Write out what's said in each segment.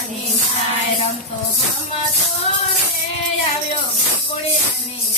ગોકુળિયાની my રમતો ભમતો રે આવ્યો ગોકુળિયાની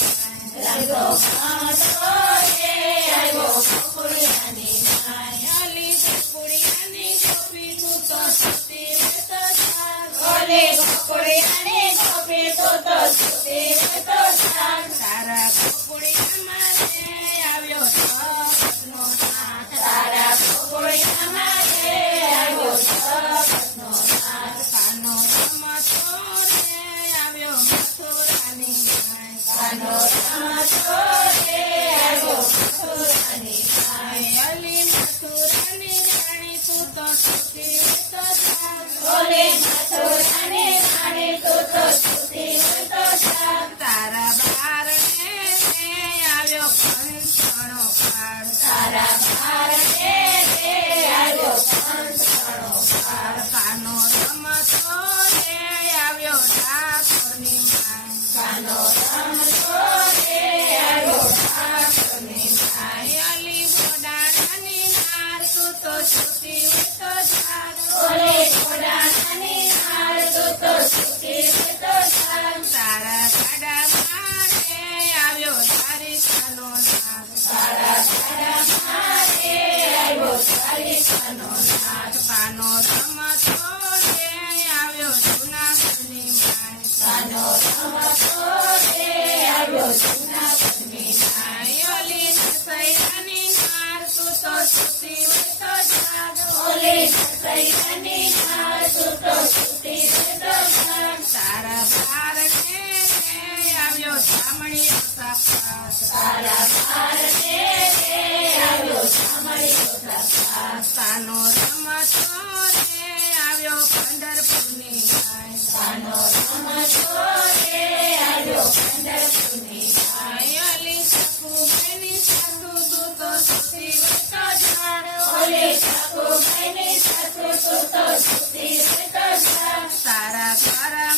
માય રમતો ભમતો રે આવ્યો ગોકુળિયાની માય અલી ગોકુળિયાની ગોપી તું તો સુતી તો જાગ ઓલે ગોકુળિયાની ગોપી તું તો સુતી તો જાગ તારા ગોકુળિયામાં રે આવ્યો સપનો નાથ તારા ગોકુળિયામાં રે આવ્યો સપનો નાથ કાનો રમતો રે આવ્યો મથુરાની માય કાનો રમતો રે આવ્યો મથુરાની માય અલી મથુરાની રાણી તું તો સુતી તો જાગ ઓલે મથુરાની રાણી તું તો સુતી તો જાગ તારા બારણે રે આવ્યો કંસણો કાળ તારા બારણે રે આવ્યો કંસણો કાળ કાનો રમતો રે આવ્યો ઠાકોરની માય કાનો રમતો રે આવ્યો ઠાકોરની માય અલી બોડાણાની નાર તું તો સુતી તો જાગ ઓલે બોડાણાની નાર તું તો સુતી તો જાગ તારા ગાડામાં રે આવ્યો દ્વારિકાનો નાથ તારા ગાડામાં રે આવ્યો દ્વારિકાનો નાથ કાનો રમતો રે આવ્યો જૂનાગઢની માય કાનો રમતો રે આવ્યો જૂનાગઢની માય ઓલી નસૈયાની નાર તું તો સુતી તો જાગ ઓલી નસૈયાની નાર તું તો સુતી તો જાગ તારા બારણે રે આવ્યો જામણીયો સાપાસ તારા બારણે રે આવ્યો જામણીયો સાપાસ કાનો રમતો રે આવ્યો પંઢરપુરની માય કાનો રમતો રે આવ્યો પંઢરપુરની માય અલી સખુભાઈની સાસુ તું તો સુતી તો જાગ ઓલી સખુભાઈની સાસુ તું તો સુતી તો જાગ તારા ઘરમાં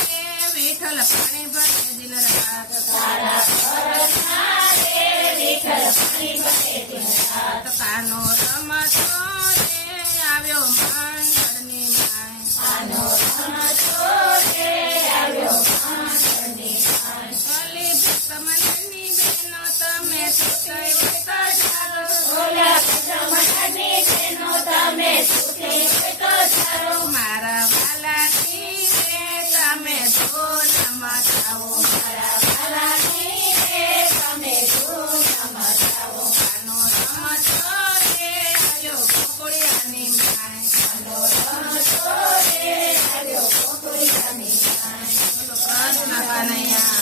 રે વિઠ્ઠલ પાણી ભરે દિન રાત તારા ઘરમાં રે વિઠ્ઠલ પાણી ભરે દિન રાત કાનો રમતો રે આવ્યો માંડળની માય કાનો રમતો રે આવ્યો માંડળની માય ઓલી ભક્તમંડળની બહેનો તમે સુતી તો જાગો ઓલા ભક્તમંડળની બહેનો તમે સુતી તો જાગો મારા વાલાની રે તમે ધૂન મચાવો મારા વાલાની રે તમે ધૂન મચાવો કાનો રમતો રે આવ્યો ગોકુળિયાની માય કાનો રમતો રે આવ્યો ગોકુળિયાની માય બોલો કૃષ્ણ કનૈયા